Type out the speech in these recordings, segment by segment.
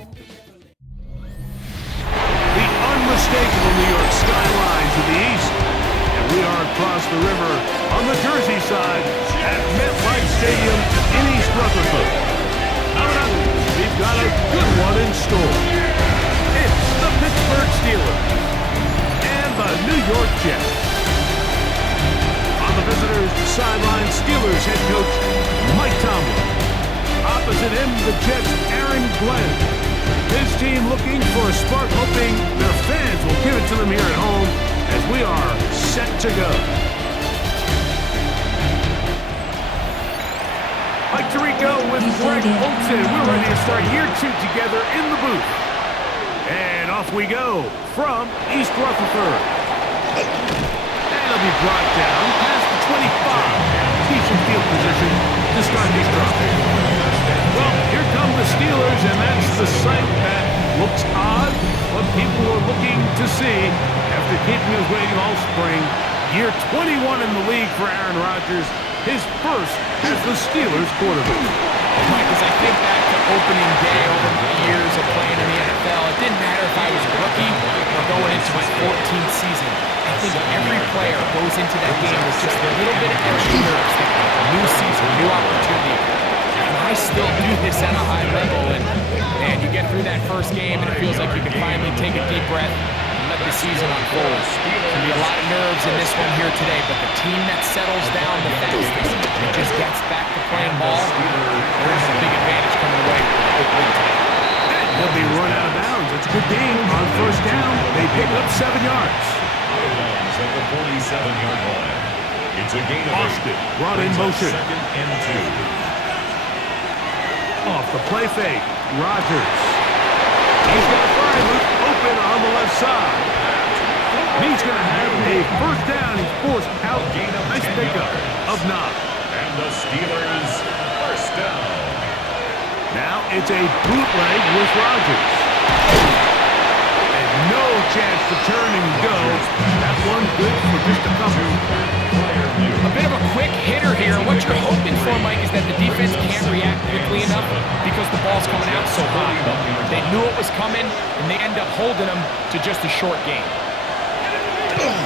The unmistakable New York skyline to the east. And we are across the river on the Jersey side at MetLife Stadium in East Rutherford. Coming up, we've got a good one in store. It's the Pittsburgh Steelers and the New York Jets. On the visitors' sideline, Steelers head coach Mike Tomlin. Opposite him, the Jets' Aaron Glenn. His team looking for a spark, hoping their fans will give it to them here at home as we are set to go. Mike Tirico with Greg Olson. We're ready to start year 2 together in the booth. And off we go from East Rutherford. And it'll be brought down past the 25. Decent field position to start this drive. Well, here come the Steelers, and that's the sight that looks odd, what people are looking to see after keeping us waiting all spring. Year 21 in the league for Aaron Rodgers, his first as the Steelers quarterback. Mike, as I think back to opening day over the years of playing in the NFL, it didn't matter if I was a rookie or going into my 14th season. I think every player goes into that game with just a little bit of extra nerves. A new season, new opportunity. And I still do this at a high level, and you get through that first game, and it feels like you can finally take a deep breath and let the season unfold. There's going to be a lot of nerves in this one here today, but the team that settles down the fastest and just gets back to playing ball, there's a big advantage coming away with a big win today. He'll be run out of bounds. It's a good game. On first down, they pick up 7 yards. At the 47-yard line. It's a gain of Austin brought in motion. 2nd and 2. Off the play fake, Rodgers. He's got Frymuth open on the left side. He's going to have a first down. He's forced out. Nice pickup of Knox. And the Steelers first down. Now it's a bootleg with Rodgers. And no chance to turn and go. That one good for just a couple. A bit of a quick hitter here. What you're hoping for, Mike, is that the defense can't react quickly enough because the ball's coming out so hot. They knew it was coming, and they end up holding them to just a short game.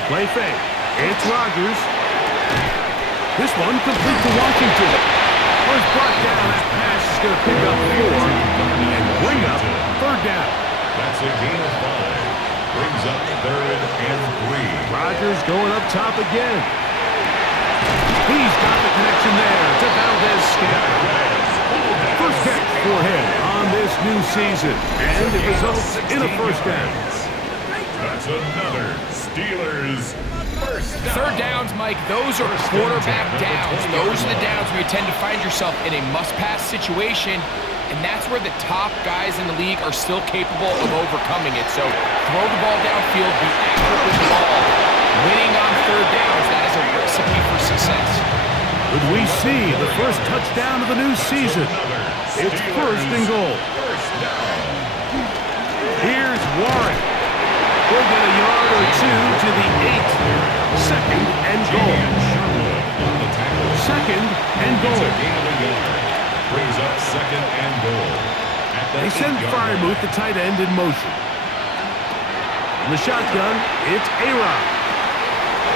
Play fake. It's Rodgers. This one complete to Washington. First brought down, that pass is going to pick up 4 and bring up third down. That's a gain of 5. Brings up 3rd and 3. Rodgers going up top again. He's got the connection there to Valdez-Scantling. First catch for him on this new season, and it results in a first down. That's another Steelers first down. Third downs, Mike, those are quarterback downs. Those are the downs where you tend to find yourself in a must-pass situation, and that's where the top guys in the league are still capable of overcoming it. So throw the ball downfield, be accurate with the ball. Winning on third downs, that is a recipe for success. Could we see the first touchdown of the new season? It's first and goal. Here's Warren. He'll get a yard or 2 to the 8. Second and goal. Second and goal. Brings up 2nd and goal. They send Frymuth, the tight end, in motion. In the shotgun, it's A-Rod.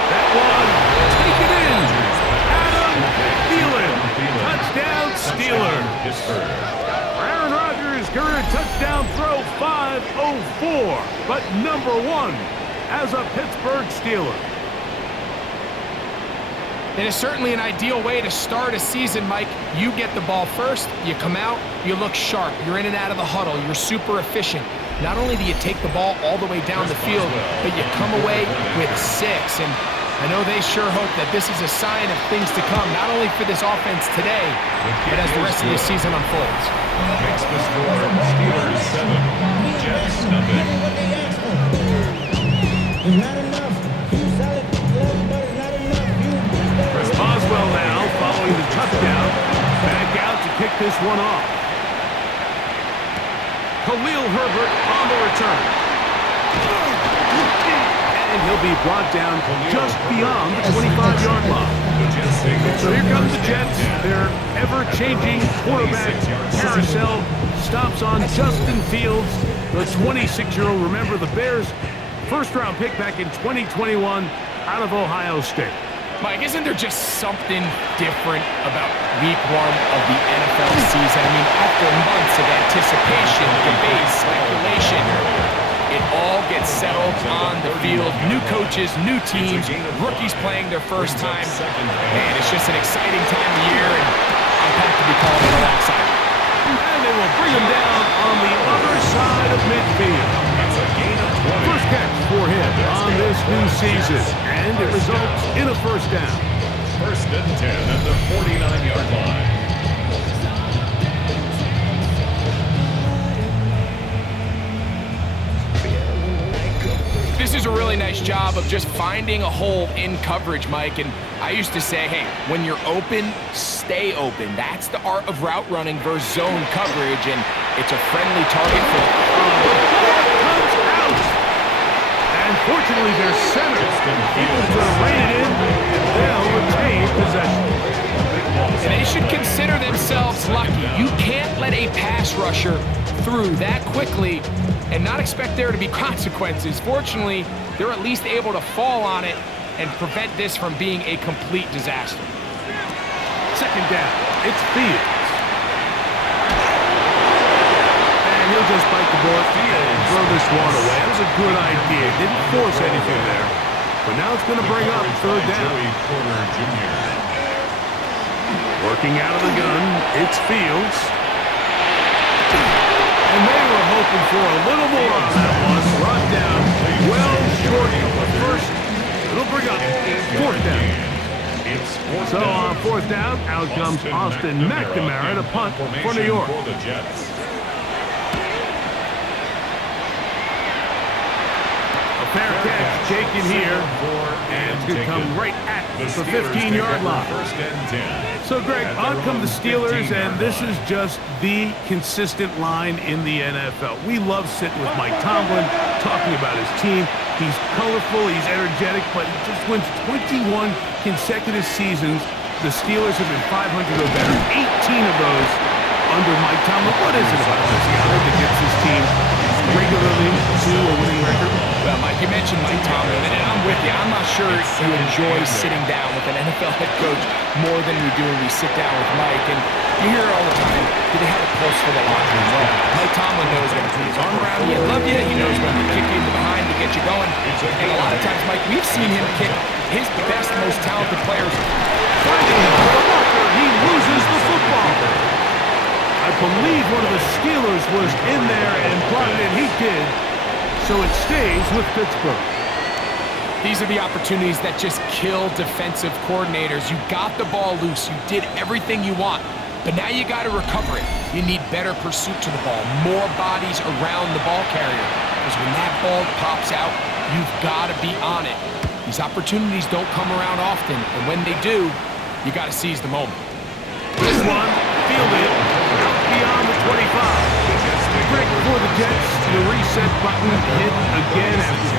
That one, take it in. Adam Thielen, touchdown Steelers. Aaron Rodgers, career touchdown throw 504, but number 1 as a Pittsburgh Steeler. It is certainly an ideal way to start a season, Mike. You get the ball first, you come out, you look sharp, you're in and out of the huddle, you're super efficient. Not only do you take the ball all the way down the field, but you come away with 6. And I know they sure hope that this is a sign of things to come, not only for this offense today, but as the rest of the season unfolds. Makes the score Steelers 7, Jets nothing. Chris Boswell now following the touchdown. Back out to kick this one off. Khalil Herbert on the return. And And he'll be brought down just beyond the 25-yard line. So here comes the Jets. Their ever-changing quarterback carousel stops on Justin Fields, the 26-year-old. Remember, the Bears' first-round pick back in 2021 out of Ohio State. Mike, isn't there just something different about week one of the NFL season? I mean, after months of anticipation, debate, speculation, it all gets settled on the field. New coaches, new teams, rookies playing their first time. Man, it's just an exciting time of year, and I'm happy to be calling it alongside. And they will bring him down on the other side of midfield. First catch for him on this new season, and it results in a first down. First and 10 at the 49-yard line. This is a really nice job of just finding a hole in coverage, Mike. And I used to say, hey, when you're open, stay open. That's the art of route running versus zone coverage, and it's a friendly target for Comes out. And fortunately, their center able to rein it in, and they'll retain possession. And they should consider themselves lucky. You can't let a pass rusher through that quickly and not expect there to be consequences. Fortunately, they're at least able to fall on it and prevent this from being a complete disaster. Second down, it's Fields. And he'll just bite the bullet and throw this one away. That was a good idea. Didn't force anything there. But now it's going to bring up third down. Working out of the gun, it's Fields. And they were hoping for a little more on that one. Brought down well short of the first. It'll bring up fourth down. So on fourth down, out comes Austin McNamara to punt for New York. A fair catch taken here, and it's going to come right at the 15-yard line. So, Greg, on come the Steelers, and this is just the consistent line in the NFL. We love sitting with Mike Tomlin, talking about his team. He's colorful, he's energetic, but he just wins 21 consecutive seasons. The Steelers have been 500 or better, 18 of those under Mike Tomlin. What is it about this guy that gets his team regularly to a winning record? Well, Mike, you mentioned Mike Tomlin, and I'm with you. I'm not sure you enjoy sitting down with an NFL head coach more than we do when we sit down with Mike. And you hear it all the time. Do they have a pulse for the locker room? Well, Mike Tomlin knows when to put his arm around you and love you. He knows when to kick you in the behind to get you going. And a lot of times, Mike, we've seen him kick his best, most talented players. Finding him for the marker, he loses the football. I believe one of the Steelers was in there and brought it in. He did. So it stays with Pittsburgh. These are the opportunities that just kill defensive coordinators. You got the ball loose. You did everything you want. But now you got to recover it. You need better pursuit to the ball, more bodies around the ball carrier. Because when that ball pops out, you've got to be on it. These opportunities don't come around often. And when they do, you got to seize the moment. This one, fielded out beyond the 25. Break for the Jets. The reset button hit again after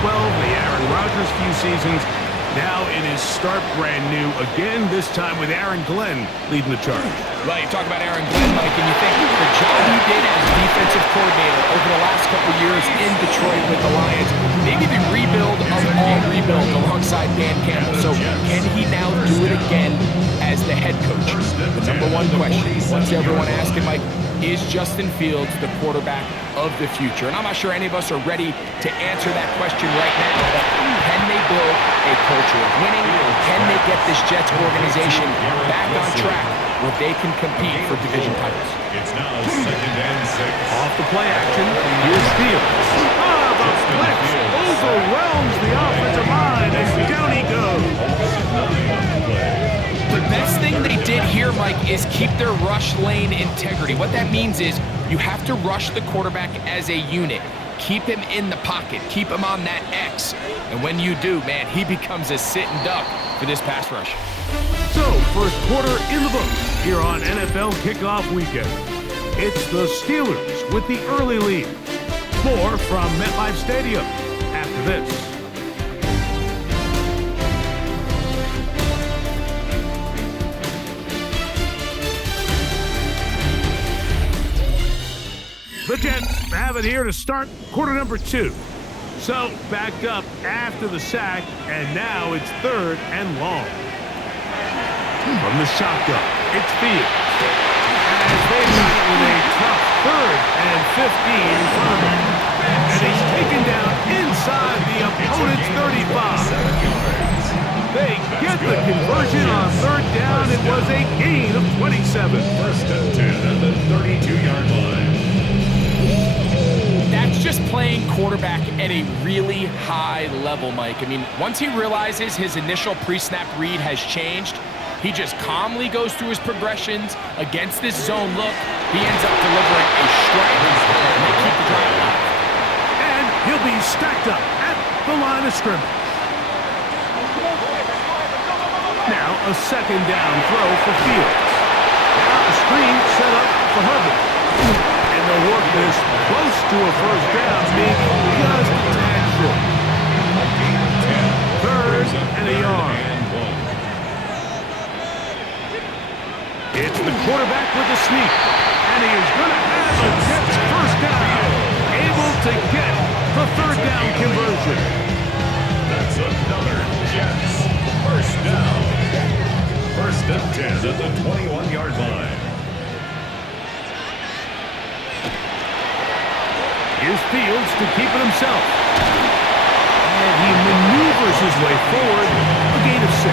5-12. The Aaron Rodgers few seasons. Now in his start brand new again, this time with Aaron Glenn leading the charge. Well, you talk about Aaron Glenn, Mike, and you think the job he did as defensive coordinator over the last couple years in Detroit with the Lions, maybe the rebuild of all rebuilds alongside Dan Campbell. So can he now do it again as the head coach? The number one question, what's everyone asking, Mike? Is Justin Fields the quarterback of the future? And I'm not sure any of us are ready to answer that question right now, but can they build a culture of winning? Can they get this Jets organization back on track where they can compete for division titles? It's now 2nd and 6. Off the play action, here's Fields. The blitz overwhelms the offensive line, and down he goes. The best thing they did here, Mike, is keep their rush lane integrity. What that means is you have to rush the quarterback as a unit. Keep him in the pocket. Keep him on that X. And when you do, man, he becomes a sitting duck for this pass rush. So, first quarter in the books here on NFL Kickoff Weekend. It's the Steelers with the early lead. More from MetLife Stadium after this. The Jets have it here to start quarter number 2. So, backed up after the sack, and now it's 3rd and long. From the shotgun, it's Fields. As they got it with a tough 3rd and 15 in front of him. And he's taken down inside the opponent's 35. They get the conversion on 3rd down. It was a gain of 27. 1st and 10 at the 32-yard line. That's just playing quarterback at a really high level, Mike. I mean, once he realizes his initial pre-snap read has changed, he just calmly goes through his progressions against this zone look. He ends up delivering a strike, and they keep the drive alive. And he'll be stacked up at the line of scrimmage. Now a 2nd down throw for Fields. Now a screen set up for Hubbard. And they'll work this close to a 1st down, maybe just a tad short. 3rd and a yard. It's the quarterback with the sneak. And he is going to have a Jets 1st down. Able to get the 3rd down conversion. That's another Jets 1st down. 1st and 10 at the 21-yard line. Here's Fields to keep it himself. And he maneuvers his way forward. A gain of 6.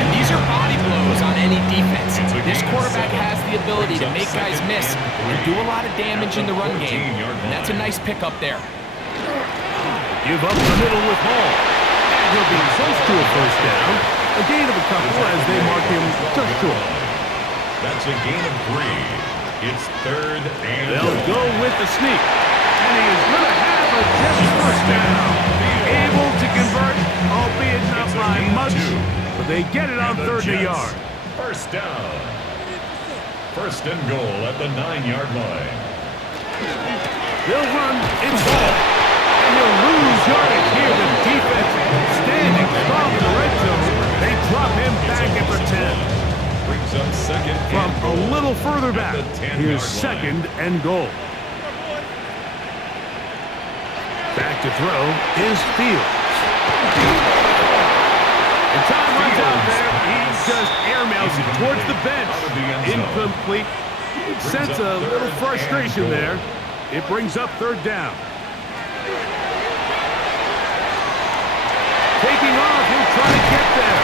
And these are body blows on any defense. This quarterback has the ability to make guys miss and do a lot of damage in the run game. And that's a nice pickup there. Give up the middle with Hall. And he'll be close to a 1st down. A gain of a couple as they mark him just short. That's a gain of 3. It's 3rd and They'll go with the sneak. And he is going to have a Jets 1st down. Able to convert, albeit not by much. But they get it on 3rd and a yard. 1st down. 1st and goal at the 9-yard line. They'll run, it's Hall. And he'll lose yardage here. The defense standing strong in the red zone. They drop him back at the 10. Brings up 2nd From and a goal little further at back, the 10-yard here's line. 2nd and goal. Back to throw is Fields. And time runs out there. He just airmails it towards the bench. Incomplete. Sense a little frustration there. It brings up 3rd down. Taking off, he'll try to get there.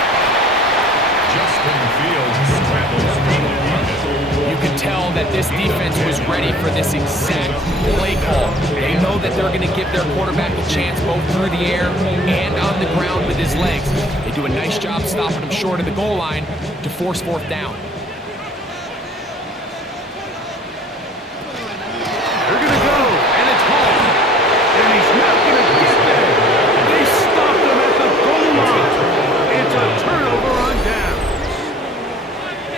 Justin Fields scrambles through the pocket. You can tell that this defense was ready for this exact play call. They know that they're going to give their quarterback a chance both through the air and on the ground with his legs. They do a nice job stopping him short of the goal line to force 4th down. They're going to go, and it's Hall. And he's not going to get there. They stopped him at the goal line. It's a turnover on down.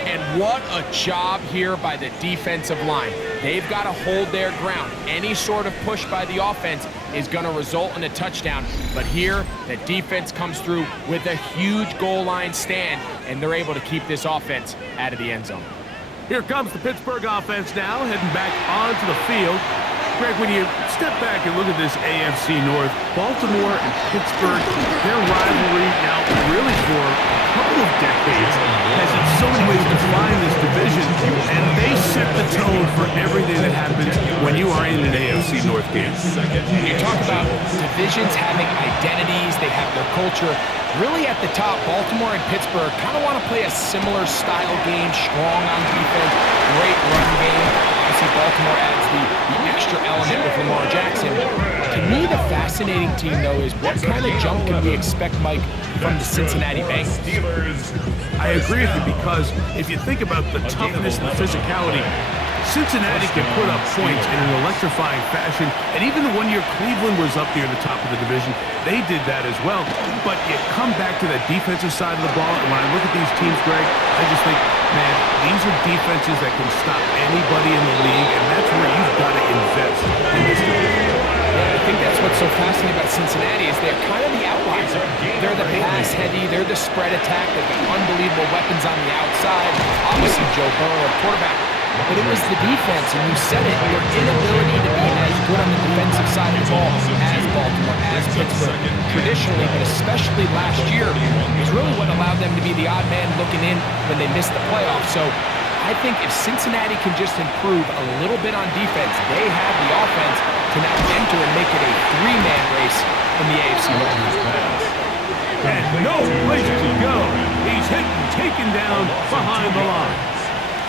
And what a job here by the defensive line. They've got to hold their ground. Any sort of push by the offense is going to result in a touchdown. But here, the defense comes through with a huge goal line stand, and they're able to keep this offense out of the end zone. Here comes the Pittsburgh offense now, heading back onto the field. Greg, when you step back and look at this AFC North, Baltimore and Pittsburgh, their rivalry now really for a couple of decades has in so many ways defined this division, and they set the tone for everything that happens when you are in an AFC North game. You talk about divisions having identities, they have their culture. Really at the top, Baltimore and Pittsburgh kind of want to play a similar style game, strong on defense, great run game. Obviously, Baltimore adds the extra element with Lamar Jackson. To me, the fascinating team, though, is what kind of jump can we expect, Mike, from the Cincinnati Bengals? I agree with you because if you think about the toughness and the physicality, Cincinnati can put up points in an electrifying fashion, and even the 1 year Cleveland was up near the top of the division, they did that as well. But you come back to that defensive side of the ball, and when I look at these teams, Greg, I just think, man, these are defenses that can stop anybody in the league, and that's where you've got to invest in this division. Yeah, I think that's what's so fascinating about Cincinnati is they're kind of the outliers. They're the pass heavy, they're the spread attack, they've got unbelievable weapons on the outside. Obviously, Joe Burrow, quarterback. but it was the defense, and you said it, their inability to be as good on the defensive side of the ball as Baltimore, as Pittsburgh, traditionally, but especially last year, is really what allowed them to be the odd man looking in when they missed the playoffs. So I think if Cincinnati can just improve a little bit on defense, they have the offense to now enter and make it a three-man race in the AFC North. And no place to go. He's hit and taken down behind the line.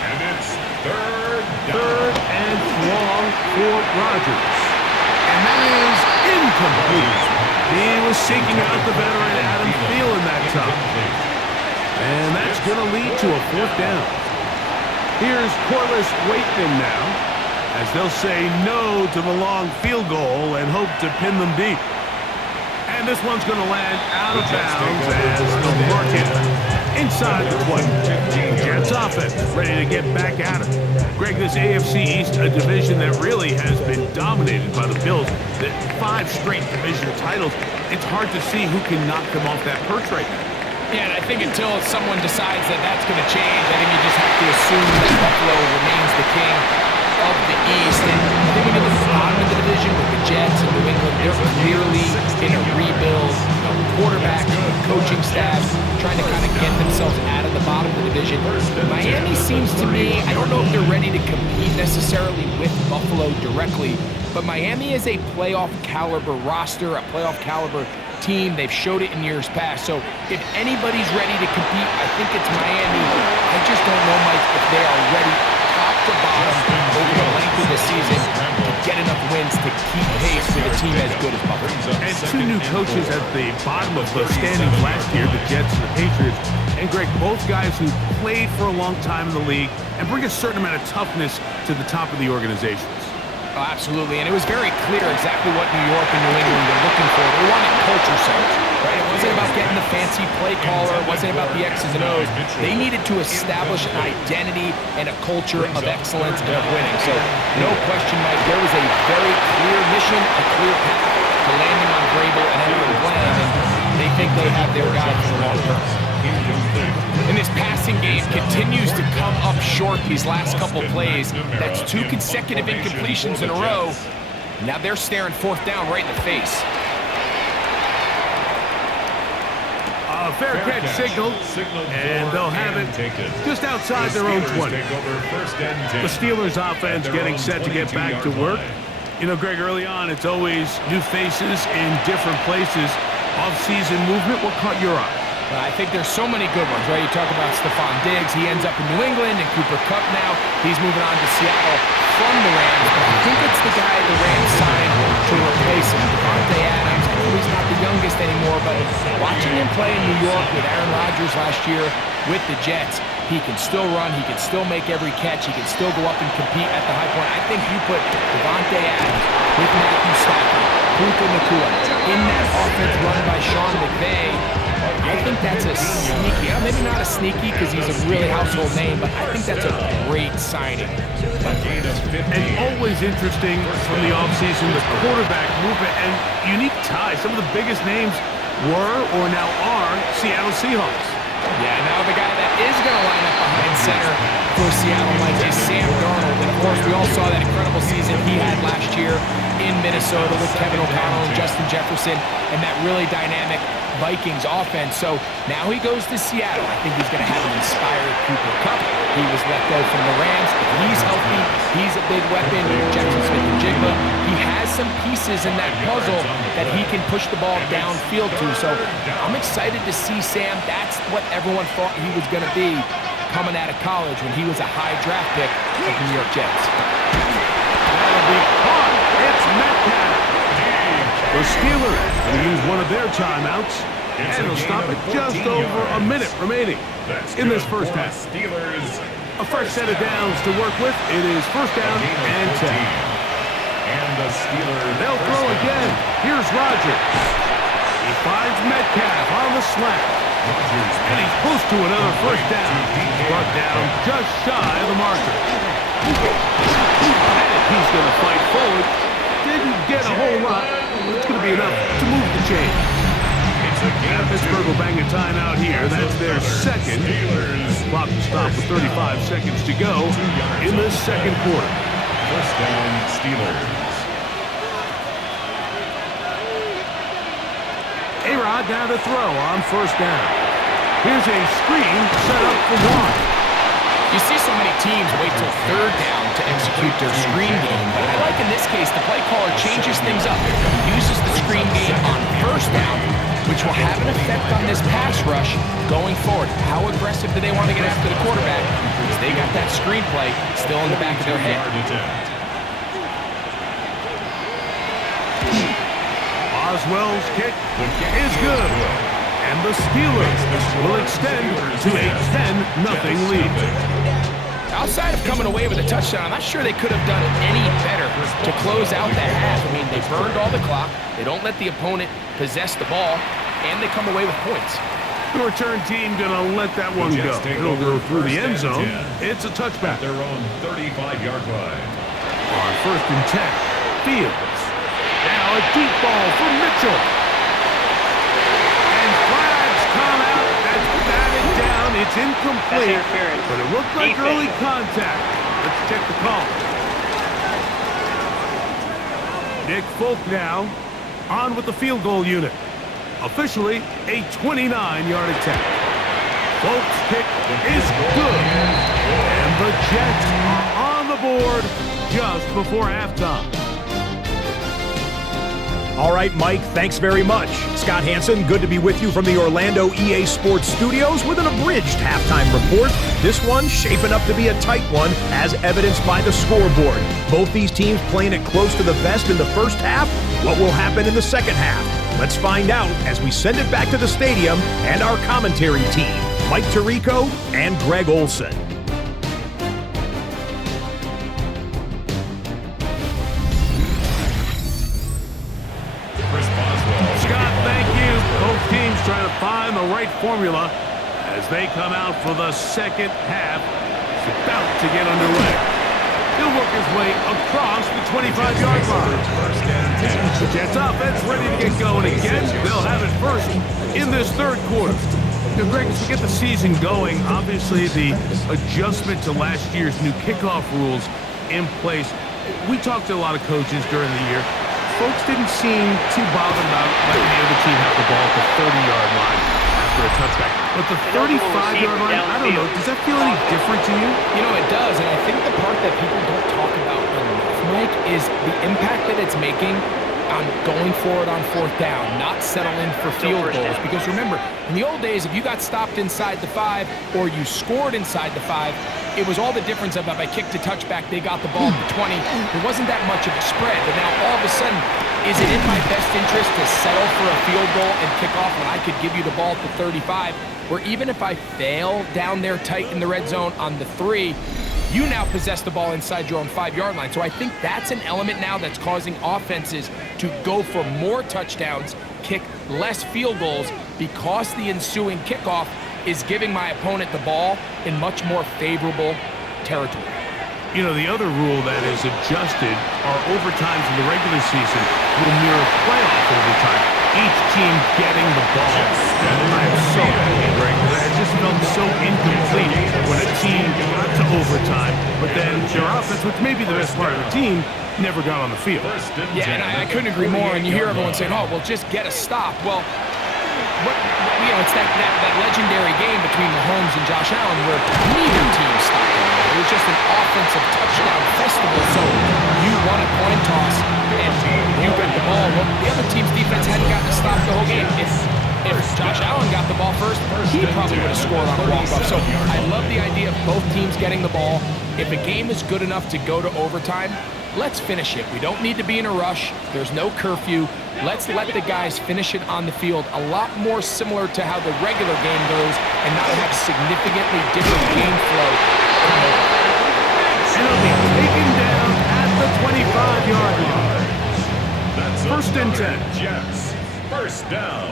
And it's Third and long for Rodgers. And that is incomplete. He was seeking out the veteran Adam Thielen that time. And that's going to lead to a fourth down. Here's Corliss Waitman now, as they'll say no to the long field goal and hope to pin them deep. And this one's going to land out of bounds as they'll mark it inside the 20. Jets offense ready to get back at it. Greg, this AFC East, a division that really has been dominated by the Bills. The 5 straight division titles, it's hard to see who can knock them off that perch right now. Yeah, and I think until someone decides that that's going to change, I think you just have to assume that Buffalo remains the king of the East. And I think when you look at the bottom of the division with the Jets and New England, they're clearly in a rebuild. Quarterback, coaching staff, trying to kind of get themselves out of the bottom of the division. Miami seems to me, I don't know if they're ready to compete necessarily with Buffalo directly, but Miami is a playoff caliber roster, a playoff caliber team. They've showed it in years past. So if anybody's ready to compete, I think it's Miami. I just don't know, Mike, if they are ready top to bottom over the length of the season to get enough wins to keep pace with a team as good as Buffalo. And 2 new coaches at the bottom of the standings last year, the Jets and the Patriots. And Greg, both guys who played for a long time in the league and bring a certain amount of toughness to the top of the organizations. Oh, absolutely, and it was very clear exactly what New York and New England were looking for. They wanted culture centers, right? It wasn't about getting the fancy play caller. It wasn't about the X's and O's. They needed to establish an identity and a culture of excellence and of winning. So, no question, Mike, there was a very clear mission, a clear path to landing on Vrabel and Edward Glenn, and they think they have their guy for the long term. And this passing game continues to come up short these last couple plays. That's 2 consecutive incompletions in a row. Now they're staring fourth down right in the face. A fair catch signal, and they'll have it just outside their own 20. The Steelers offense getting set to get back to work. You know, Greg, early on, it's always new faces in different places. Off-season movement, what caught your eye? I think there's so many good ones, right? You talk about Stephon Diggs. He ends up in New England, and Cooper Kupp now. He's moving on to Seattle from the Rams. But I think it's the guy the Rams signed to replace him, Davante Adams. I know he's not the youngest anymore, but watching him play in New York with Aaron Rodgers last year with the Jets, he can still run. He can still make every catch. He can still go up and compete at the high point. I think you put Davante Adams with Matthew Stafford, Puka Nacua in that offense run by Sean McVay. I think that's a sneaky, maybe not a sneaky because he's a really household name, but I think that's a great signing. And always interesting from the offseason, the quarterback movement and unique ties. Some of the biggest names were or now are Seattle Seahawks. Yeah, now the guy that is going to line up behind center for Seattle, Mike, is Sam Darnold. And, of course, we all saw that incredible season he had last year in Minnesota with Kevin O'Connell and Justin Jefferson and that really dynamic Vikings offense. So now he goes to Seattle. I think he's going to have an inspired Cooper Kupp. He was let go from the Rams. If he's healthy, he's a big weapon. Jackson Smith-Njigba. He has some pieces in that puzzle that he can push the ball downfield to. So I'm excited to see Sam. That's what everyone thought he was going to be coming out of college when he was a high draft pick of the New York Jets. That'll be caught. It's Metcalf. The Steelers going to use one of their timeouts, and they'll stop it just over a minute remaining in this first half. A fresh set of downs to work with. It is first down and 10. And the Steelers. They'll throw again. Here's Rodgers. He finds Metcalf on the slant. And he's close to another first down. Brought down just shy of the marker. And he's going to fight forward. Didn't get a whole lot. It's going to be enough to move the chains. It's a gain of Pittsburgh will bang a timeout here. That's their second. Clock will stop with 35 seconds to go in the second quarter. First down, Steelers. A-Rod down to throw on first down. Here's a screen set up for one. You see so many teams wait till third down to execute their screen game, but I like in this case the play caller changes things up. He uses the screen game on first down, which will have an effect on this pass rush going forward. How aggressive do they want to get after the quarterback? Because they got that screen play still in the back of their head. Oswell's kick is good. And the Steelers will extend to a 10-0 lead. Outside of coming away with a touchdown, I'm not sure they could have done any better to close out that half. I mean, they burned all the clock. They don't let the opponent possess the ball, and they come away with points. The return team going to let that one go. It'll go through the end zone. It's a touchback. Their own 35-yard line. On first and 10, Fields. Now a deep ball for Mitchell. And flags come out. That's batted down. It's incomplete. But it looked like early contact. Let's check the call. Nick Folk now on with the field goal unit. Officially a 29-yard attempt. Folk's kick is good. And the Jets are on the board just before halftime. All right, Mike, thanks very much. Scott Hansen, good to be with you from the Orlando EA Sports Studios with an abridged halftime report. This one shaping up to be a tight one, as evidenced by the scoreboard. Both these teams playing it close to the vest in the first half. What will happen in the second half? Let's find out as we send it back to the stadium and our commentary team, Mike Tirico and Greg Olson. Trying to find the right formula as they come out for the second half. It's about to get underway. He'll work his way across the 25-yard line. The Jets offense ready to get going again. They'll have it first in this third quarter. Now, Greg, as we get the season going, obviously the adjustment to last year's new kickoff rules in place. We talked to a lot of coaches during the year. Folks didn't seem too bothered about letting the other team have the ball at the 30-yard line after a touchback. But the 35-yard line, I don't know, does that feel any different to you? You know, it does, and I think the part that people don't talk about enough, Mike, is the impact that it's making on going forward on fourth down, not settling for field goals. Because remember, in the old days, if you got stopped inside the 5 or you scored inside the 5, it was all the difference of if I kicked a touchback, they got the ball at the 20. There wasn't that much of a spread. But now all of a sudden, is it in my best interest to settle for a field goal and kick off when I could give you the ball at the 35? Where even if I fail down there tight in the red zone on the 3, you now possess the ball inside your own 5-yard line. So I think that's an element now that's causing offenses to go for more touchdowns, kick less field goals, because the ensuing kickoff is giving my opponent the ball in much more favorable territory. You know, the other rule that is adjusted are overtimes in the regular season will mirror playoff overtime. Each team getting the ball. I am so happy, Greg, because it just felt so incomplete when a team got to overtime, but then their offense, which may be the best part of the team, never got on the field. Yeah, and I couldn't agree more. And you hear everyone saying, oh, well, just get a stop. Well, it's that legendary game between Mahomes and Josh Allen where neither team stopped him. It was just an offensive touchdown festival. So you won a coin toss and you got the ball. Well, the other team's defense hadn't gotten to stop the whole game. If Josh Allen got the ball first, he probably would have scored on a walk-off. So I love the idea of both teams getting the ball. If a game is good enough to go to overtime, let's finish it. We don't need to be in a rush. There's no curfew. Let's let the guys finish it on the field. A lot more similar to how the regular game goes and not have significantly different game flow. And it'll be taken down at the 25-yard line. First and 10. Jets. First down.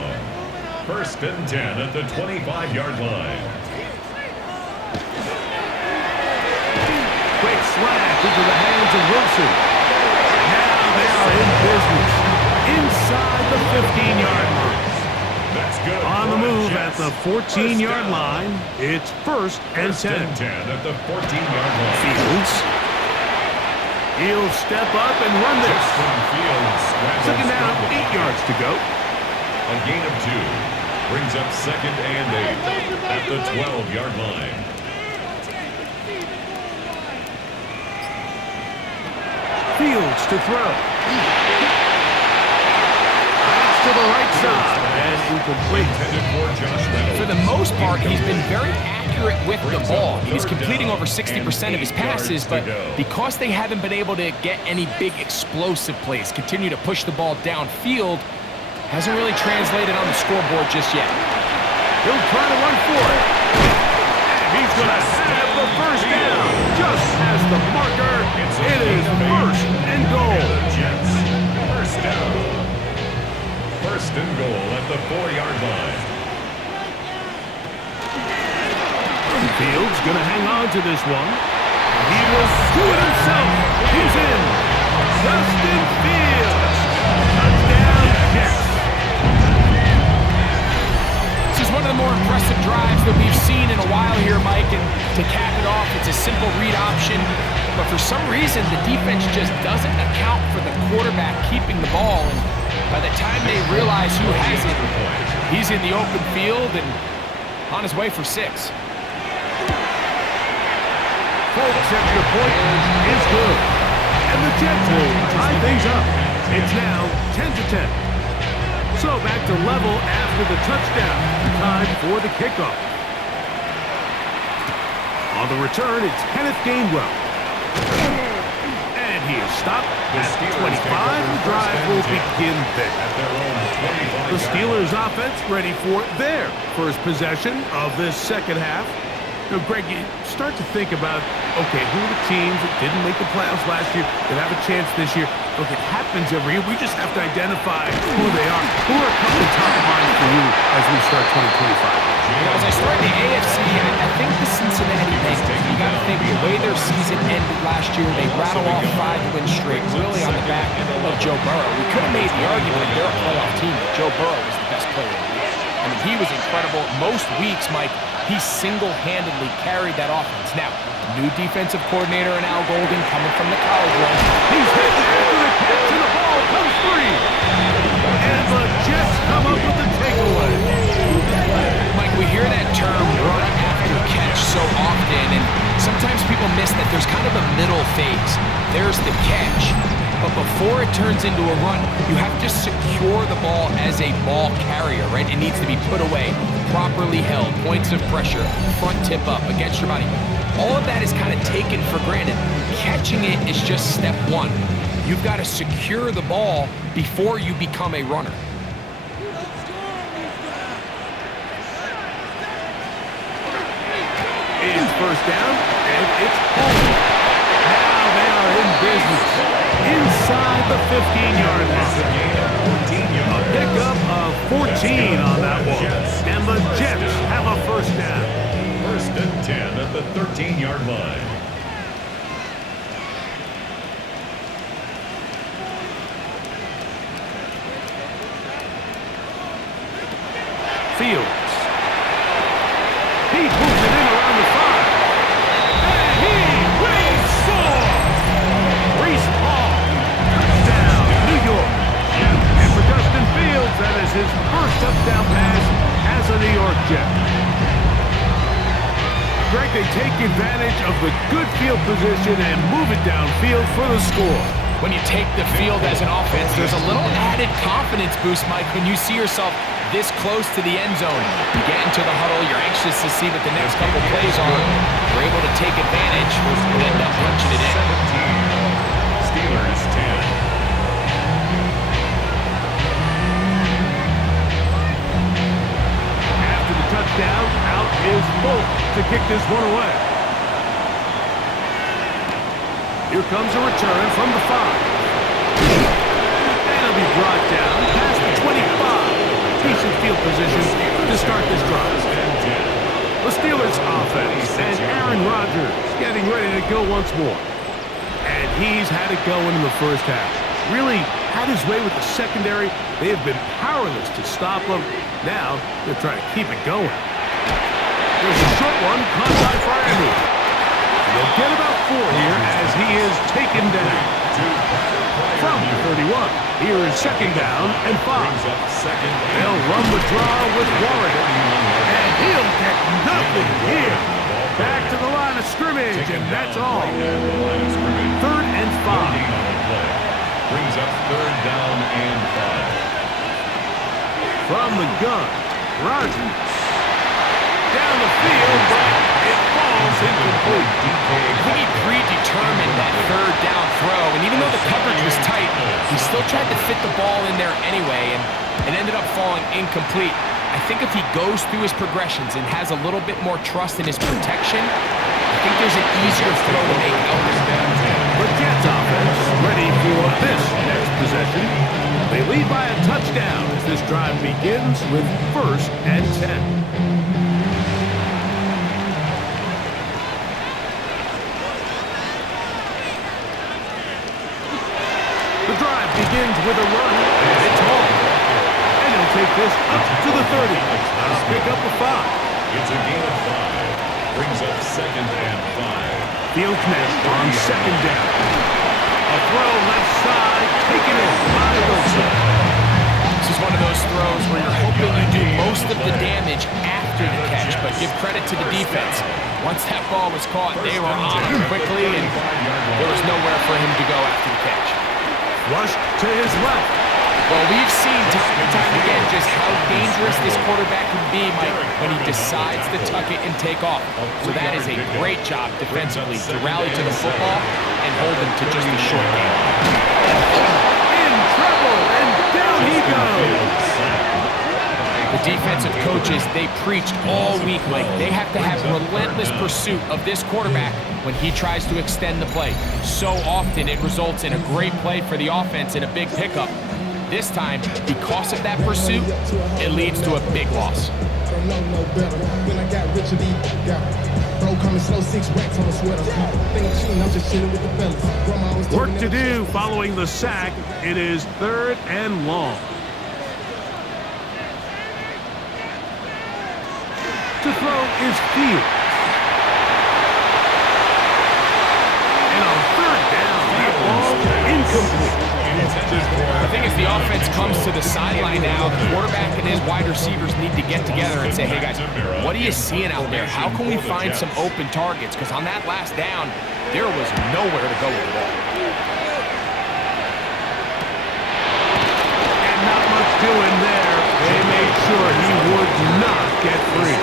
First and 10 at the 25-yard line. Quick slash into the hands of Wilson. Now they are in business inside the 15-yard line. That's good. On the move at the 14-yard line. It's first and 10. At the 14-yard line. Fields. He'll step up and run this. Second down, 8 yards to go. A gain of 2. Brings up second and 8 at the 12-yard line. Fields to throw. That's to the right side. And incomplete. For the most part, he's been very accurate with the ball. He's completing over 60% of his passes, but because they haven't been able to get any big explosive plays, continue to push the ball downfield, hasn't really translated on the scoreboard just yet. He'll try to run for it. And he's going to have the first down. Just as the marker, it is first and goal. First down. First and goal at the 4-yard line. Fields going to hang on to this one. He will do it himself. He's in. Justin Fields. Touchdown, Jets. This is one of the more impressive drives that we've seen in a while here, Mike, and to cap it off, it's a simple read option, but for some reason, the defense just doesn't account for the quarterback keeping the ball, and by the time they realize who has it, he's in the open field and on his way for 6. Folks, extra point is good. And the Jets will tie things up. It's now 10-10. So back to level after the touchdown. Time for the kickoff. On the return, it's Kenneth Gainwell. And he is stopped at 25. The drive will begin there. The Steelers offense ready for their first possession of this second half. Now, Greg, you start to think about, okay, who are the teams that didn't make the playoffs last year that have a chance this year? Look, it happens every year. We just have to identify who they are. Who are coming top of mind for you as we start 2025? As I start in the AFC, I think the Cincinnati Bengals, you got to think the way their season ended last year, they rattle off 5 wins straight, really on the back of Joe Burrow. We could have made the argument that they're a playoff team, but Joe Burrow was the best player in the league. I mean, he was incredible. Most weeks, Mike, he single-handedly carried that offense. Now, new defensive coordinator in Al Golden coming from the college run. He's hit after the catch and the ball comes free. And the Jets come up with the takeaway. Mike, we hear that term run after catch so often, and sometimes people miss that there's kind of a middle phase. There's the catch, but before it turns into a run, you have to secure the ball as a ball carrier, right? It needs to be put away, properly held, points of pressure, front tip up against your body. All of that is kind of taken for granted. Catching it is just step 1. You've got to secure the ball before you become a runner. It's first down, and it's home. Now they are in business. Inside the 15-yard line. A pickup of 14 on that one. And the Jets have a first down. First and 10 at the 13-yard line. Fields. He moves it in around the 5. And he will soar. Reese Hall. Touchdown, New York. And for Justin Fields, that is his first touchdown pass as a New York Jet. Greg, they take advantage of the good field position and move it downfield for the score. When you take the field as an offense, there's a little added confidence boost, Mike, when you see yourself this close to the end zone. You get into the huddle, you're anxious to see what the next couple plays are. You're able to take advantage and end up punching it in. 17, Steelers 10. After the touchdown, out is Bolt to kick this one away. Here comes a return from the 5. And it'll be brought down past the 25. Decent field position to start this drive. The Steelers offense and Aaron Rodgers getting ready to go once more. And he's had it going in the first half. really had his way with the secondary. They have been powerless to stop him. Now they're trying to keep it going. There's a short one caught by Fryermuth. They'll get about 4 here as he is taken down. From the 31, here is second down and 5. They'll run the draw with Warren. And he'll get nothing here. Back to the line of scrimmage, and that's all. 3rd and 5. Brings up 3rd down and 5. From the gun, Rogers. Down the field, but it falls incomplete. I think he predetermined that 3rd down throw, and even though the coverage was tight, he still tried to fit the ball in there anyway, and it ended up falling incomplete. I think if he goes through his progressions and has a little bit more trust in his protection, I think there's an easier throw to make out this bounds. The Jets offense ready for this next possession. They lead by a touchdown as this drive begins with 1st and 10. The drive begins with a run, and it's home. And he'll take this up to the 30. Pick up a 5. It's a gain of 5. Brings up 2nd and 5. Fieldsman on 2nd down. A throw left side, taken in by Wilson. This is one of those throws where you're hoping you do most of the damage after the catch, but give credit to the defense. Once that ball was caught, they were on him quickly, and there was nowhere for him to go after the catch. Flushed to his left. Well, we've seen time and time again just how dangerous this quarterback can be, Mike, when he decides to tuck it and take off. So that is a great job defensively to rally to the football and hold him to just a short game. In trouble, and down he goes. The defensive coaches, they preached all week, Mike. They have to have relentless pursuit of this quarterback when he tries to extend the play. So often it results in a great play for the offense and a big pickup. This time, because of that pursuit, it leads to a big loss. Work to do following the sack. It is 3rd and long. To throw is Fields. And on 3rd down, that ball incomplete. The thing is, the offense comes to the sideline now. The quarterback and his wide receivers need to get together and say, hey guys, what are you seeing out there? How can we find some open targets? Because on that last down, there was nowhere to go with the ball. And not much doing there. They made sure he would not get free.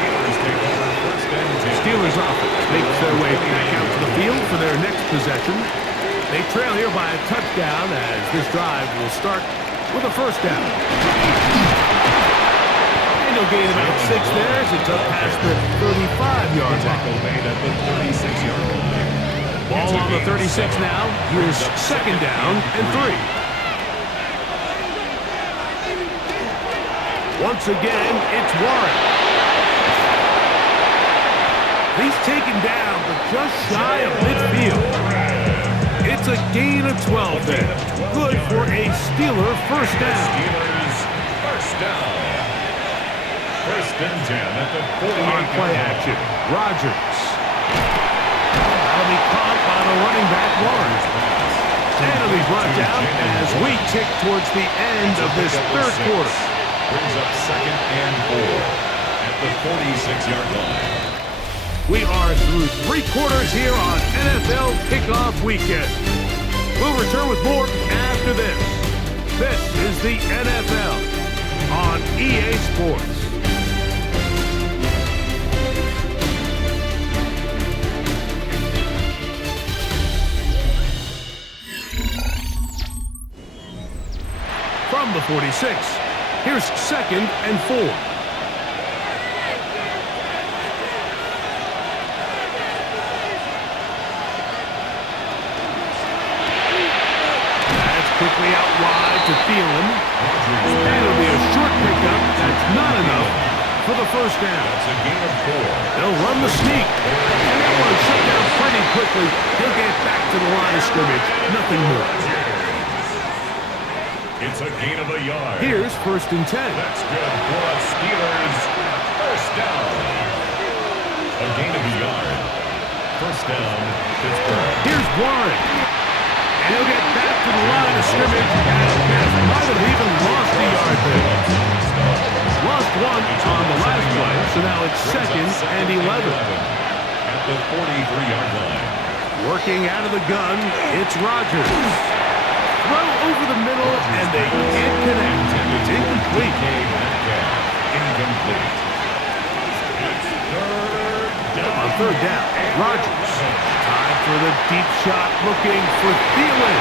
Steelers offense makes their way back out to the field for their next possession. They trail here by a touchdown as this drive will start with a 1st down. And he'll gain about 6 there as it took past the 35-yard line. Ball on the 36 now. Here's 2nd down and 3. Once again, it's Warren. He's taken down, but just shy of midfield. It's a gain of 12 there. Good for a Steeler 1st down. Steelers 1st down. 1st and 10 at the 48. On play action, Rogers. That'll be caught by the running back, Warren. And it'll be brought down as we tick towards the end of this 3rd quarter. Brings up 2nd and 4 at the 46-yard line. We are through 3 quarters here on NFL Kickoff Weekend. We'll return with more after this. This is the NFL on EA Sports. From the 46, here's 2nd and 4. Quickly out wide to Thielen. And it'll be a short pickup. That's not enough for the 1st down. That's a gain of 4. They'll run the sneak. And that one shut down pretty quickly. He'll get back to the line of scrimmage. Nothing more. It's a gain of a yard. Here's 1st and 10. That's good for the Steelers. First down. A gain of a yard. First down, Pittsburgh. Here's Warren. And he'll get back to the line of scrimmage. And might have even lost a yard there. Lost 1 on the last play, so now it's 2nd and 11. At the 43-yard line. Working out of the gun, it's Rodgers. Throw over the middle, and they can't connect. It's incomplete. Incomplete. It's third down. On 3rd down, Rodgers. Time for the deep shot, looking for Thielen.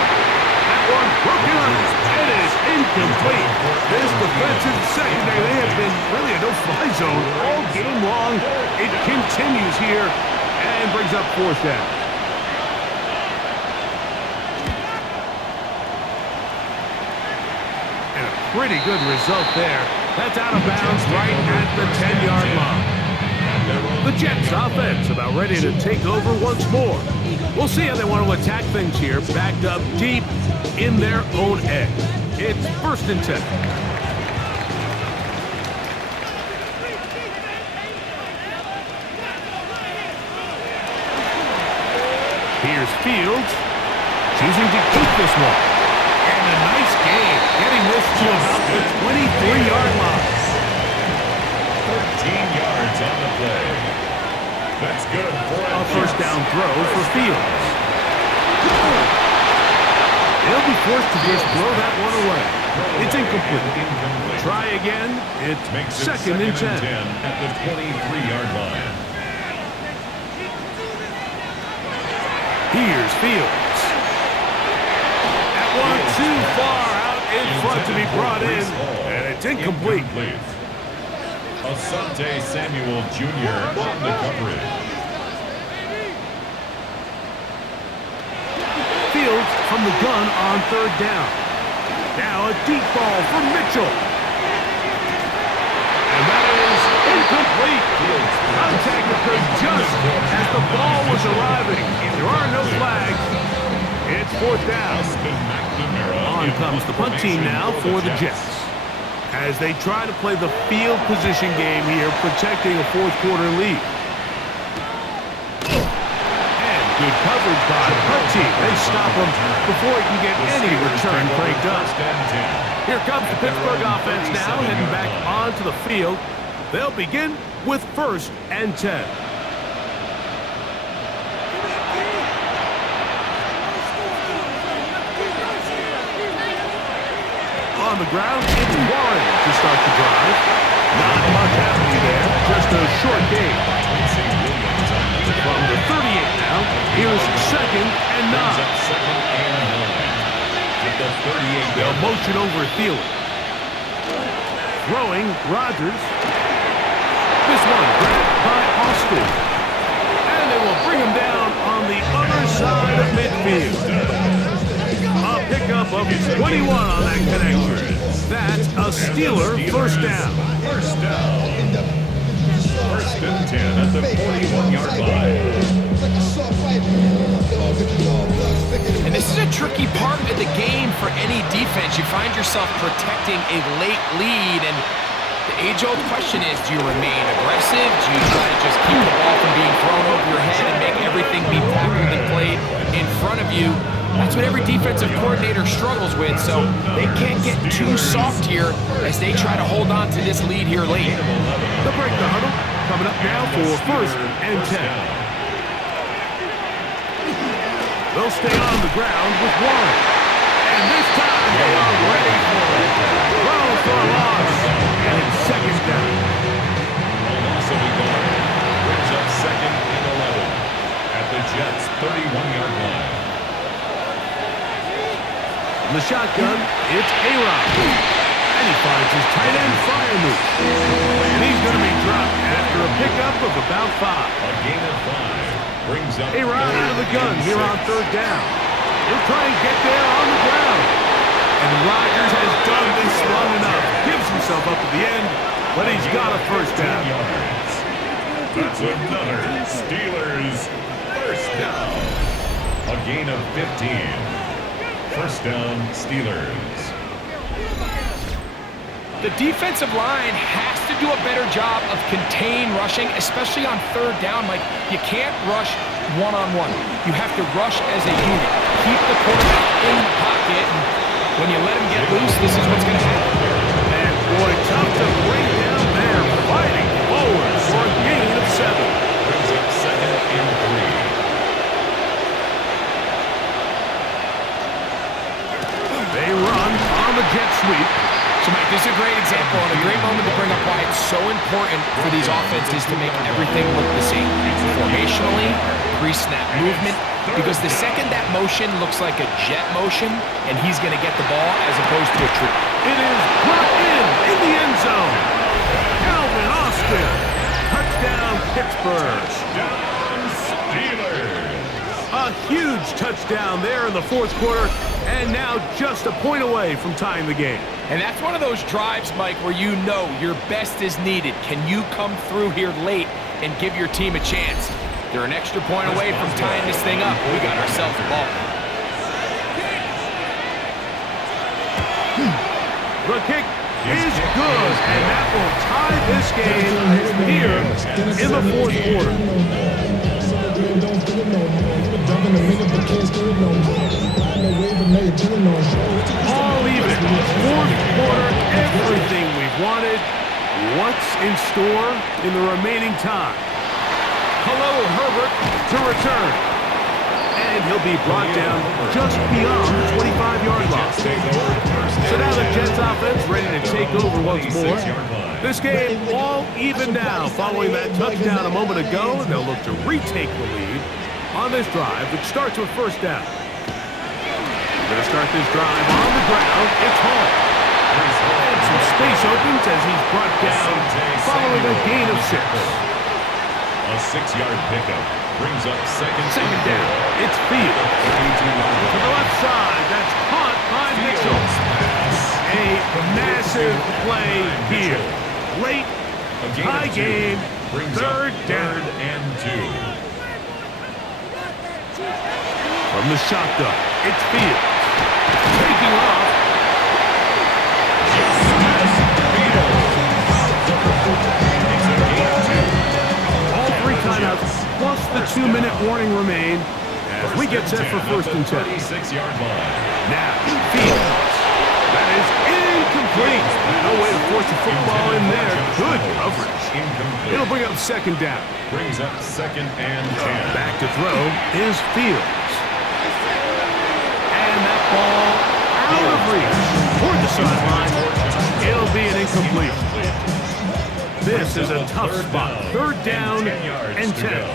That one broken up. It is incomplete. This defensive secondary, they have been really a no-fly zone all game long. It continues here and brings up 4th down. And a pretty good result there. That's out of bounds right at the 10-yard line. The Jets offense about ready to take over once more. We'll see how they want to attack things here, backed up deep in their own end. It's 1st and 10. Here's Fields, choosing to keep this one. And a nice game, getting this to about the 23-yard line. 13 yards on the play. That's good for A 1st down throw for Fields. They'll be forced to just throw that one away. It's incomplete. Try again. It's 2nd and 10. At the 23-yard line. Here's Fields. That one too far out in front to be brought in, and it's incomplete. Asante Samuel Jr. on the coverage. Fields from the gun on 3rd down. Now a deep ball for Mitchell. And that is incomplete. Contact occurred just as the ball was arriving. There are no flags. It's 4th down. On comes the punt team now for the Jets, as they try to play the field position game here, protecting a 4th quarter lead. And good coverage by the punt team. They stop him before he can get any return cranked up. Here comes the Pittsburgh offense now, heading back onto the field. They'll begin with 1st and 10. On the ground, it's Warren to start the drive. Not much happening there, just a short gain. From the 38 now, here's 2nd and 9. They'll motion over Thielen. Throwing, Rodgers. This one grabbed by Austin. And they will bring him down on the other side of midfield. A pickup of 21 on that connection. That's a Steeler 1st down. First and 10 at the 41-yard line. And this is a tricky part of the game for any defense. You find yourself protecting a late lead, and the age-old question is, do you remain aggressive? Do you try to just keep the ball from being thrown over your head and make everything be tackled and played in front of you? That's what every defensive coordinator struggles with, so they can't get too soft here as they try to hold on to this lead here late. The break the huddle coming up now for 1st and 10. They'll stay on the ground with Warren. And this time they are ready for it. Throw for a loss. And it's 2nd down. A loss of a yard brings up 2nd and 11 at the Jets' 31-yard line. In the shotgun, it's A-Rod. And he finds his tight end fire move. And he's going to be dropped after a pickup of about 5. A gain of 5 brings up A-Rod out of the gun here on 3rd down. He'll try and get there on the ground. And Rodgers has done this long enough. Gives himself up at the end, but he's got a 1st down. That's another Steelers 1st down. A gain of 15. 1st down, Steelers. The defensive line has to do a better job of contain rushing, especially on third down. Like, you can't rush one-on-one. You have to rush as a unit. Keep the quarterback in the pocket, and when you let him get loose, this is what's going to happen. And boy, tough to bring down there. Fighting forward for a gain of 7. Brings up 2nd and 3. They run on the jet sweep. So, Mike, this is a great example and a great moment to bring up why it's so important for these offenses to make everything look the same. Formationally, pre-snap movement, because the second that motion looks like a jet motion, and he's going to get the ball as opposed to a tree. It is brought in the end zone. Calvin Austin. Touchdown, Pittsburgh. Touchdown, Steelers. A huge touchdown there in the fourth quarter, and now just a point away from tying the game. And that's one of those drives, Mike, where you know your best is needed. Can you come through here late and give your team a chance? They're an extra point away from tying this thing up. We got ourselves a ball. The kick is good, and that will tie this game here in the fourth quarter. All even. Fourth quarter, everything we've wanted. What's in store in the remaining time? Khalil Herbert to return. And he'll be brought down just beyond the 25-yard line. So now the Jets offense ready to take over once more. This game all even now following that touchdown a moment ago, and they'll look to retake the lead on this drive, which starts with first down. We're going to start this drive on the ground. It's Hall. And some space opens as he's brought down following a gain of 6. A 6-yard pickup brings up second down. It's Fields. To the left side. That's caught by Mitchell. A massive play here. Late, high game, third down. and 2. From the shotgun, it's Fields. Taking off. All 3 timeouts plus the 2-minute warning remain as we get set for first and 10. 36-yard line. Now, Fields. That is incomplete. No way to force the football in there. Good coverage. Incomplete. It'll bring up second down. Brings up 2nd and 10. Back to throw is Fields. And that ball out of reach toward the sideline. It'll be an incomplete. This is a tough spot. Third down and 10.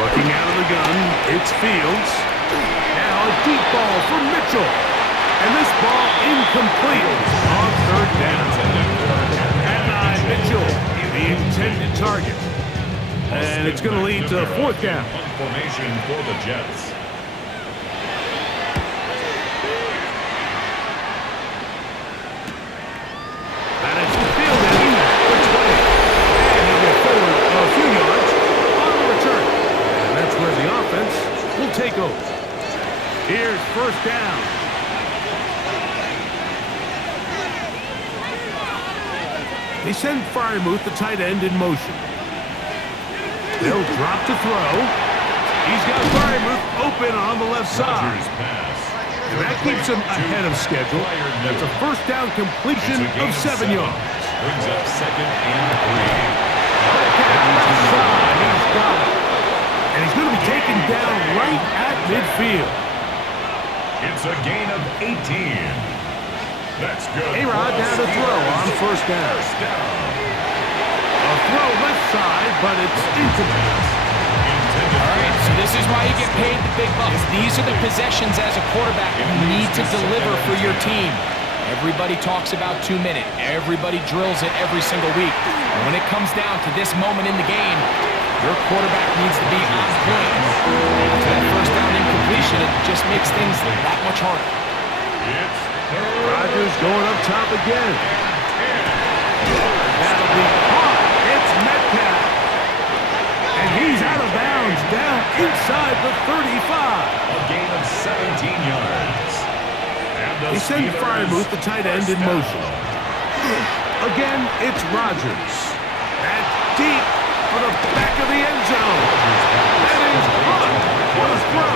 Looking out of the gun, it's Fields. Now a deep ball for Mitchell. And this ball incomplete on third down. And Mitchell, the intended target. And it's going to lead to fourth down. Formation for the Jets. That is fielded for 20. And he'll get forward a few yards on the return. And that's where the offense will take over. Here's first down. They send Freiermuth, the tight end, in motion. They'll drop to throw. He's got Freiermuth open on the left side. And that keeps him ahead of schedule. That's a first down completion of 7 yards. Brings up second and 3. Left side, he's got it. And he's going to be taken down right at midfield. It's a gain of 18. That's good. A-Rod down to throw on first down. A throw left side, but it's incomplete. All right, so this is why you get paid the big bucks. These are the possessions as a quarterback you need to deliver for your team. Everybody talks about 2 minutes. Everybody drills it every single week. And when it comes down to this moment in the game, your quarterback needs to be on point. After that first down incompletion, it just makes things that much harder. Rodgers going up top again. That'll be caught. It's Metcalf. And he's out of bounds down inside the 35. A gain of 17 yards. He sends Fryermuth, the tight end, in motion. Again, it's Rodgers. That's deep for the back of the end zone. That is caught. What a throw.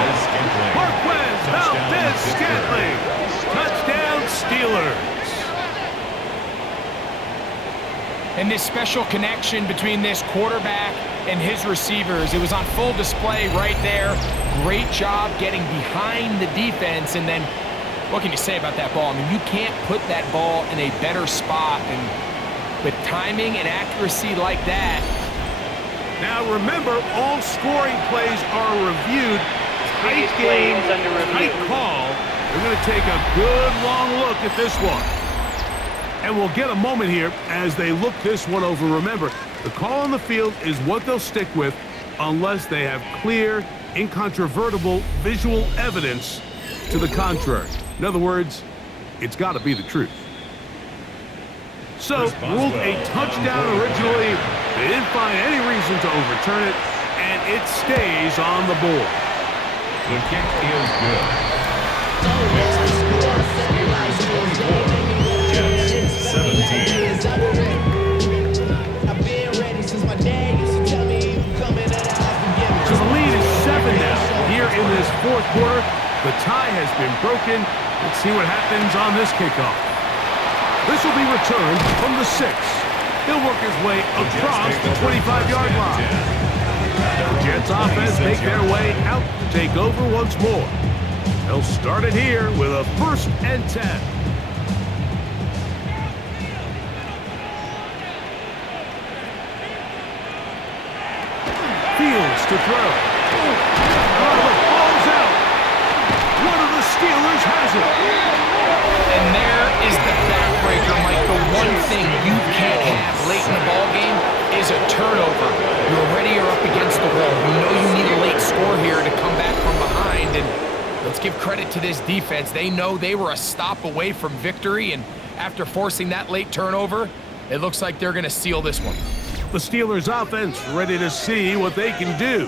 Marquez Valdez-Scantling. Touchdown, Steelers. And this special connection between this quarterback and his receivers, it was on full display right there. Great job getting behind the defense. And then, what can you say about that ball? I mean, you can't put that ball in a better spot. And with timing and accuracy like that. Now remember, all scoring plays are reviewed. Tight game, tight call. We're going to take a good long look at this one. And we'll get a moment here as they look this one over. Remember, the call on the field is what they'll stick with unless they have clear, incontrovertible visual evidence to the contrary. In other words, it's got to be the truth. So, ruled a touchdown originally. They didn't find any reason to overturn it, and it stays on the board. The kick is good. Makes the score Steelers 44, Jets 17. So the lead is 7 now. Here in this fourth quarter, the tie has been broken. Let's see what happens on this kickoff. This will be returned from the 6. He'll work his way across the 25-yard line. The Jets offense make their way out to take over once more. They'll start it here with a 1st and 10. Fields to throw. Oh, the ball's out. One of the Steelers has it. And there is the backbreaker, Mike. The one thing you can't have late in the ballgame is a turnover. You already are up against the wall. You know you need a late score here to come back from behind. And let's give credit to this defense. They know they were a stop away from victory. And after forcing that late turnover, it looks like they're going to seal this one. The Steelers offense ready to see what they can do.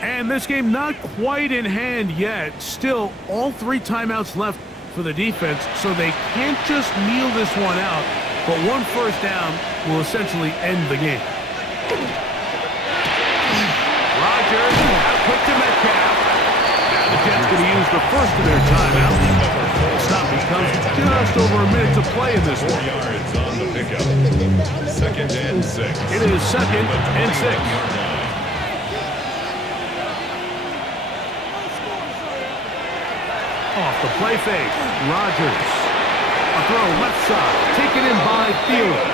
And this game not quite in hand yet. Still, all 3 timeouts left for the defense, so they can't just kneel this one out. But 1 first down will essentially end the game. Rodgers out quick to Metcalf. Now the Jets going to use the first of their timeout. The stop becomes just over a minute to play in this 4 one. yards on the pickup. 2nd and 6. It is 2nd and 6. Off the play fake, Rodgers. A throw left side, taken in by Thielen.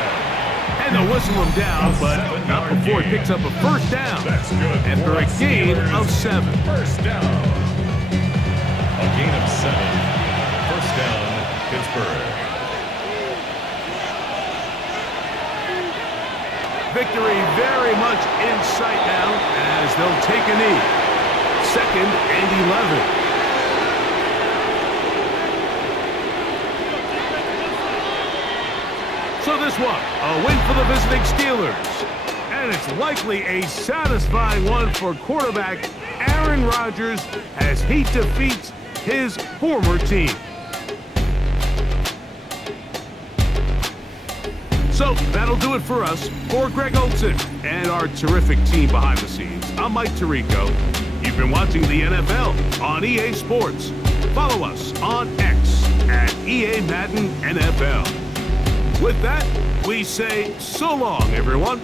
And they'll whistle him down, but not before he picks up a 1st down after a gain of 7. 1st down. A gain of 7. 1st down, Pittsburgh. Victory very much in sight now as they'll take a knee. 2nd and 11. So this one, a win for the visiting Steelers. And it's likely a satisfying one for quarterback Aaron Rodgers as he defeats his former team. So that'll do it for us. For Greg Olson and our terrific team behind the scenes, I'm Mike Tirico. You've been watching the NFL on EA Sports. Follow us on X at EA Madden NFL. With that, we say so long, everyone.